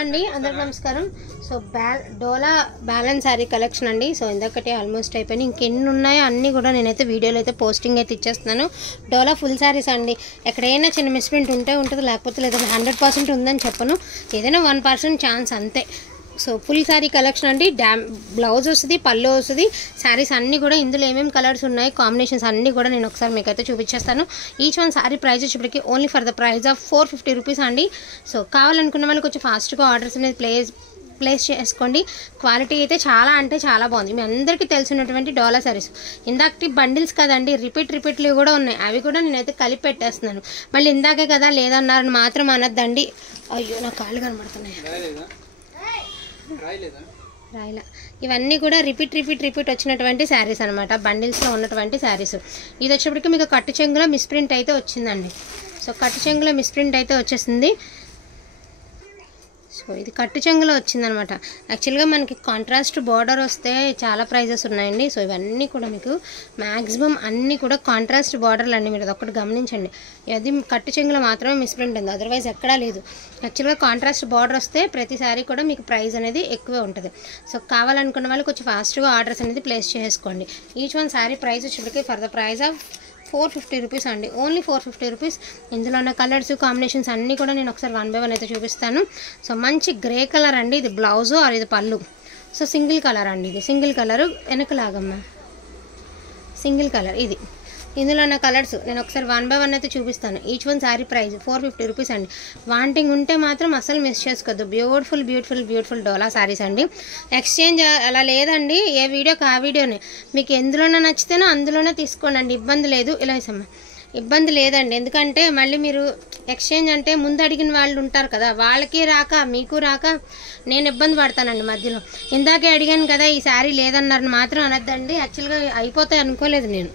అండి అందరికీ నమస్కారం. సో డోలా బ్యాలెన్స్ శారీ కలెక్షన్ అండి. సో ఇందొకటి ఆల్మోస్ట్ అయిపోయినాయి, ఇంకెన్ని ఉన్నాయో అన్నీ కూడా నేనైతే వీడియోలో అయితే పోస్టింగ్ అయితే ఇచ్చేస్తున్నాను. డోలా ఫుల్ శారీస్ అండి. ఎక్కడైనా చిన్న మిస్ప్రింట్ ఉంటే ఉంటుంది, లేకపోతే లేదా 100% ఉందని చెప్పను, ఏదైనా 1% ఛాన్స్ అంతే. సో ఫుల్ శారీ కలెక్షన్ అండి. బ్లౌజ్ వస్తుంది, పళ్ళు వస్తుంది, శారీస్ అన్నీ కూడా ఇందులో ఏమేమి కలర్స్ ఉన్నాయి, కాంబినేషన్స్ అన్నీ కూడా నేను ఒకసారి మీకు అయితే చూపించేస్తాను. ఈచ్ వన్ శారీ ప్రైస్ వచ్చేప్పటికి only for the price of 450 rupees అండి. సో కావాలనుకున్న వాళ్ళు కొంచెం ఫాస్ట్గా ఆర్డర్స్ అనేది ప్లేస్ చేసుకోండి. క్వాలిటీ అయితే చాలా అంటే చాలా బాగుంది. మీ అందరికీ తెలిసినటువంటి డోలా శారీస్ ఇందాక బండిల్స్ కదండి, రిపీట్లీ కూడా ఉన్నాయి, అవి కూడా నేనైతే కలిపి పెట్టేస్తున్నాను. మళ్ళీ ఇందాకే కదా లేదన్నారని మాత్రం అనద్దండి. అయ్యో నా కాళ్ళు కనబడుతున్నాయి, రాయిలా. ఇవన్నీ కూడా రిపీట్ వచ్చినటువంటి శారీస్ అనమాట, బండిల్స్లో ఉన్నటువంటి శారీస్. ఇది వచ్చేప్పటికి మీకు కట్టు చెంగులో మిస్ప్రింట్ అయితే వచ్చిందండి. సో కట్టు చెంగులో మిస్ప్రింట్ అయితే వచ్చేసింది. సో ఇది కట్టు చెంగులో వచ్చిందనమాట. యాక్చువల్గా మనకి కాంట్రాస్ట్ బార్డర్ వస్తే చాలా ప్రైజెస్ ఉన్నాయండి. సో ఇవన్నీ కూడా మీకు మ్యాక్సిమం అన్నీ కూడా కాంట్రాస్ట్ బార్డర్లు అండి. మీరు ఒకటి గమనించండి, అది కట్టు చెంగులో మాత్రమే మిస్ప్రింట్ ఉంది, అదర్వైజ్ ఎక్కడా లేదు. యాక్చువల్గా కాంట్రాస్ట్ బార్డర్ వస్తే ప్రతిసారి కూడా మీకు ప్రైస్ అనేది ఎక్కువే ఉంటుంది. సో కావాలనుకున్న వాళ్ళు కొంచెం ఫాస్ట్గా ఆర్డర్స్ అనేది ప్లేస్ చేసుకోండి. ఈచ్ వన్ శారీ ప్రైస్ వచ్చేప్పటికి for the price of 450 rupees అండి, ఓన్లీ 450 రూపీస్. ఇందులో ఉన్న కలర్స్ కాంబినేషన్స్ అన్నీ కూడా నేను ఒకసారి 1 by 1 అయితే చూపిస్తాను. సో మంచి గ్రే కలర్ అండి, ఇది బ్లౌజు ఆర్ ఇది పళ్ళు. సో సింగిల్ కలర్ అండి, ఇది సింగిల్ కలరు, వెనకలాగమ్మా సింగిల్ కలర్ ఇది. ఇందులో ఉన్న కలర్స్ నేను ఒకసారి 1 by 1 అయితే చూపిస్తాను. Each one sari price 450 rupees అండి. వాంటింగ్ ఉంటే మాత్రం అసలు మిస్ చేసుకోవద్దు. బ్యూటిఫుల్ డోలా శారీస్ అండి. ఎక్స్చేంజ్ అలా లేదండి, ఏ వీడియోకి ఆ వీడియోనే. మీకు ఎందులోనే నచ్చితేనో అందులోనే తీసుకోండి, ఇబ్బంది లేదు. ఇలా ఇబ్బంది లేదండి, ఎందుకంటే మళ్ళీ మీరు ఎక్స్చేంజ్ అంటే ముందు అడిగిన వాళ్ళు ఉంటారు కదా, వాళ్ళకి రాక మీకు రాక నేను ఇబ్బంది పడతానండి మధ్యలో. ఇందాకే అడిగాను కదా ఈ శారీ లేదన్నారని మాత్రం అనద్దండి. యాక్చువల్గా అయిపోతాయి అనుకోలేదు నేను.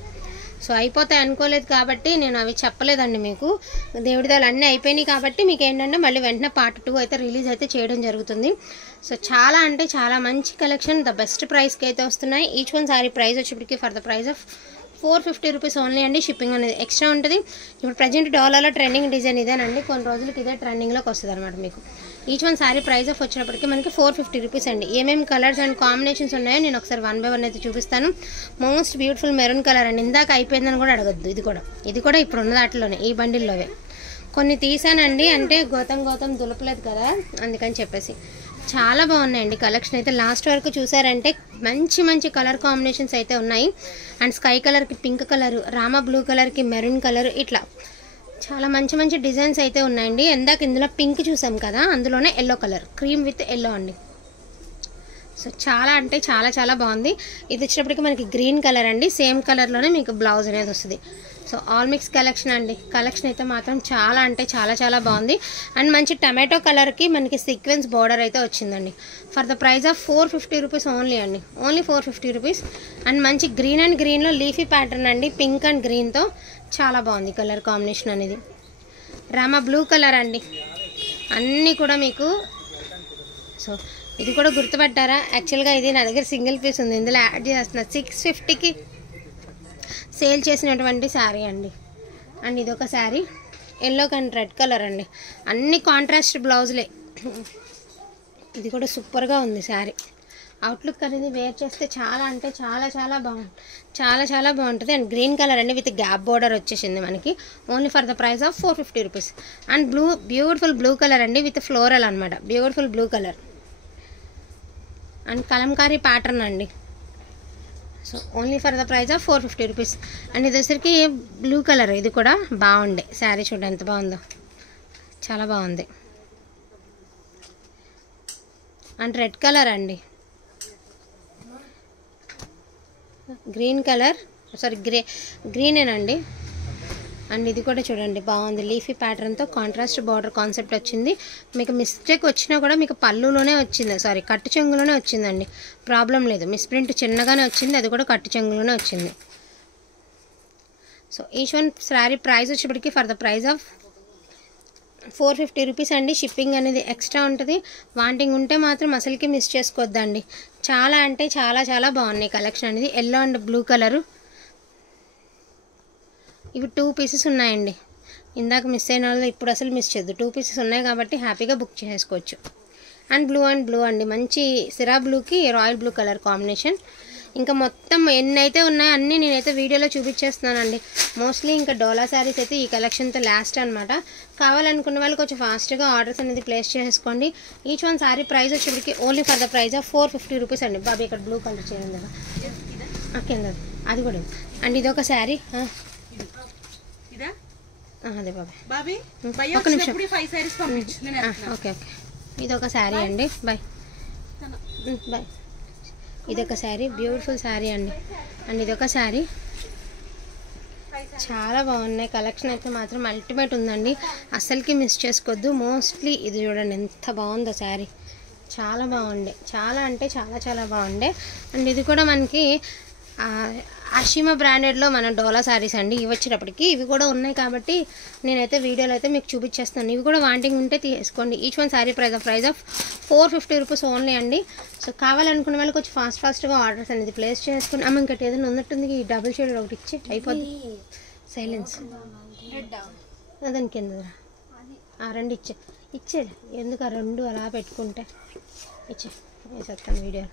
సో అయిపోతాయి అనుకోలేదు కాబట్టి నేను అవి చెప్పలేదండి మీకు. దేవుడిదాలు అన్నీ అయిపోయినాయి కాబట్టి మీకు ఏంటంటే మళ్ళీ వెంటనే పార్ట్ 2 అయితే రిలీజ్ అయితే చేయడం జరుగుతుంది. సో చాలా అంటే చాలా మంచి కలెక్షన్, ద బెస్ట్ ప్రైస్కి అయితే వస్తున్నాయి. ఈచ్ వన్ శారీ ప్రైస్ వచ్చేప్పటికి for the price of 450 rupees only అండి. షిప్పింగ్ అనేది ఎక్స్ట్రా ఉంటుంది. ఇప్పుడు ప్రజెంట్ డోలాలో ట్రెండింగ్ డిజైన్ ఇదేనండి, కొన్ని రోజులకి ఇదే ట్రెండింగ్లోకి వస్తుంది అనమాట మీకు. Each one sari price of వచ్చినప్పటికీ మనకి 450 రూపీస్ అండి. ఏమేమి కలర్స్ అండ్ కాంబినేషన్స్ ఉన్నాయో నేను ఒకసారి 1 by 1 అయితే చూపిస్తాను. మోస్ట్ బ్యూటిఫుల్ మెరూన్ కలర్ అండి, ఇందాక అయిపోయిందని కూడా అడగద్దు. ఇది కూడా ఇప్పుడు ఉన్న దాంట్లోనే, ఈ బండిల్లోవే కొన్ని తీసానండి, అంటే గౌతమ్ దులపలేదు కదా అందుకని చెప్పేసి. చాలా బాగున్నాయండి కలెక్షన్ అయితే. లాస్ట్ వరకు చూసారంటే మంచి కలర్ కాంబినేషన్స్ అయితే ఉన్నాయి. అండ్ స్కై కలర్కి పింక్ కలరు, రామా బ్లూ కలర్కి మెరూన్ కలర్, ఇట్లా చాలా మంచి డిజైన్స్ అయితే ఉన్నాయండి. ఇందాక ఇందులో పింక్ చూసాం కదా, అందులోనే yellow colour, cream with yellow అండి. సో చాలా అంటే చాలా బాగుంది. ఇది వచ్చినప్పటికీ మనకి గ్రీన్ కలర్ అండి, సేమ్ కలర్లోనే మీకు బ్లౌజ్ అనేది వస్తుంది. సో ఆల్ మిక్స్ కలెక్షన్ అండి. కలెక్షన్ అయితే మాత్రం చాలా అంటే చాలా బాగుంది. అండ్ మంచి టమాటో కలర్కి మనకి సీక్వెన్స్ బార్డర్ అయితే వచ్చిందండి. For the price of 450 rupees only అండి, ఓన్లీ 450 రూపీస్. అండ్ మంచి గ్రీన్ అండ్ గ్రీన్లో లీఫీ ప్యాటర్న్ అండి, పింక్ అండ్ గ్రీన్తో చాలా బాగుంది కలర్ కాంబినేషన్ అనేది. రామా బ్లూ కలర్ అండి, అన్నీ కూడా మీకు. సో ఇది కూడా గుర్తుపట్టారా? యాక్చువల్గా ఇది నా దగ్గర సింగిల్ పీస్ ఉంది, ఇందులో యాడ్ చేస్తున్నా. 650కి సేల్ చేసినటువంటి శారీ అండి. అండ్ ఇదొక sari yellow and red colour అండి, అన్ని కాంట్రాస్ట్ బ్లౌజులే. ఇది కూడా సూపర్గా ఉంది శారీ. అవుట్లుక్ అనేది వేర్ చేస్తే చాలా అంటే చాలా బాగుంది, చాలా బాగుంటుంది. అండ్ గ్రీన్ కలర్ అండి, విత్ గ్యాప్ బోర్డర్ వచ్చేసింది మనకి, only for the price of 450 rupees. And beautiful blue colour అండి, విత్ ఫ్లోరల్ అనమాట, beautiful blue colour and Kalamkari pattern అండి. So only for the price of 450 rupees. And ఇది వచ్చరికి blue colour, ఇది కూడా బాగుండే శారీ, చూడండి ఎంత బాగుందో, చాలా బాగుంది. అండ్ రెడ్ కలర్ అండి, గ్రీన్ కలర్, సారీ గ్రీనేనండి. అండ్ ఇది కూడా చూడండి బాగుంది, లీఫీ ప్యాటర్న్తో కాంట్రాస్ట్ బార్డర్ కాన్సెప్ట్ వచ్చింది. మీకు మిస్టేక్ వచ్చినా కూడా మీకు పళ్ళులోనే వచ్చింది, సారీ కట్టు చెంగులోనే వచ్చిందండి, ప్రాబ్లం లేదు. మిస్ప్రింట్ చిన్నగానే వచ్చింది, అది కూడా కట్టు చెంగులోనే వచ్చింది. So each one sari price వచ్చేప్పటికి for the price of 450 rupees అండి. షిప్పింగ్ అనేది ఎక్స్ట్రా ఉంటుంది. వాంటింగ్ ఉంటే మాత్రం అసలుకి మిస్ చేసుకోవద్దండి. చాలా అంటే చాలా బాగున్నాయి కలెక్షన్ అనేది. ఎల్లో అండ్ బ్లూ కలరు, ఇవి 2 పీసెస్ ఉన్నాయండి. ఇందాక మిస్ అయిన వాళ్ళు ఇప్పుడు అసలు మిస్ చేయొద్దు, 2 పీసెస్ ఉన్నాయి కాబట్టి హ్యాపీగా బుక్ చేసుకోవచ్చు. అండ్ బ్లూ అండి, మంచి సిరా బ్లూకి రాయల్ బ్లూ కలర్ కాంబినేషన్. ఇంకా మొత్తం ఎన్నైతే ఉన్నాయో అన్నీ నేనైతే వీడియోలో చూపించేస్తున్నానండి. మోస్ట్లీ ఇంకా డోలా శారీస్ అయితే ఈ కలెక్షన్తో లాస్ట్ అనమాట. కావాలనుకున్న వాళ్ళు కొంచెం ఫాస్ట్గా ఆర్డర్స్ అనేది ప్లేస్ చేసుకోండి. ఈచ్ వన్ శారీ ప్రైస్ వచ్చేటికి only for the price of 450 rupees అండి. బాబీ ఇక్కడ బ్లూ కలర్ చేయండి కదా, ఓకే అండి, అది కూడా. అండ్ ఇదొక శారీ, అదే బాబీ ఒక నిమిషం, ఓకే ఇదొక శారీ అండి. బాయ్. ఇదొక శారీ, బ్యూటిఫుల్ శారీ అండి. అండ్ ఇదొక శారీ, చాలా బాగున్నాయి కలెక్షన్ అయితే మాత్రం అల్టిమేట్ ఉందండి, అస్సలకి మిస్ చేసుకోవద్దు. మోస్ట్లీ ఇది చూడండి ఎంత బాగుందో శారీ, చాలా బాగుండే, చాలా అంటే చాలా బాగుండే. అండ్ ఇది కూడా మనకి అషిమా బ్రాండెడ్లో మన డోలా శారీస్ అండి. ఇవి వచ్చేటప్పటికి ఇవి కూడా ఉన్నాయి కాబట్టి నేనైతే వీడియోలో అయితే మీకు చూపించేస్తాను. ఇవి కూడా వాంటింగ్ ఉంటే తీసుకోండి. Each one sari price of 450 rupees only అండి. సో కావాలనుకున్న వాళ్ళు కొంచెం ఫాస్ట్గా ఆర్డర్స్ అనేది ప్లేస్ చేసుకుని. అమ్మ ఇంకటి ఏదైనా ఉన్నట్టుంది, ఈ డబుల్ షేడ్ ఒకటి ఇచ్చి అయిపోద్ది. సైలెన్స్ దానికి ఎందుకు రెండు ఇచ్చేది ఎందుకు, ఆ రెండు అలా పెట్టుకుంటే వేసేస్తాను వీడియో.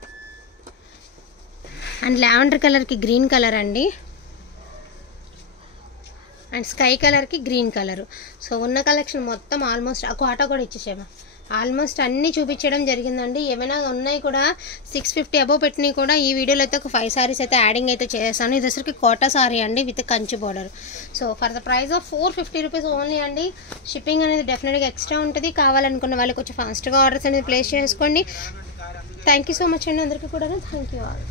అండ్ లావెండర్ కలర్కి గ్రీన్ కలర్ అండి, అండ్ స్కై కలర్కి గ్రీన్ కలరు. సో ఉన్న కలెక్షన్ మొత్తం ఆల్మోస్ట్ ఆ కోటా కూడా ఇచ్చేసామా, ఆల్మోస్ట్ అన్నీ చూపించడం జరిగిందండి. ఏమైనా ఉన్నాయి కూడా 650 అబోవ్ పెట్టినవి కూడా ఈ వీడియోలో అయితే ఒక 5 సారీస్ అయితే యాడింగ్ అయితే చేశాను. ఇది వచ్చరికి కోటా సారీ అండి with Kanchi border. So for the price of 450 rupees only అండి. షిప్పింగ్ అనేది డెఫినెట్గా ఎక్స్ట్రా ఉంటుంది. కావాలనుకున్న వాళ్ళు కొంచెం ఫాస్ట్గా ఆర్డర్స్ అనేది ప్లేస్ చేసుకోండి. థ్యాంక్ యూ సో మచ్ అండి అందరికీ కూడా. Thank you all.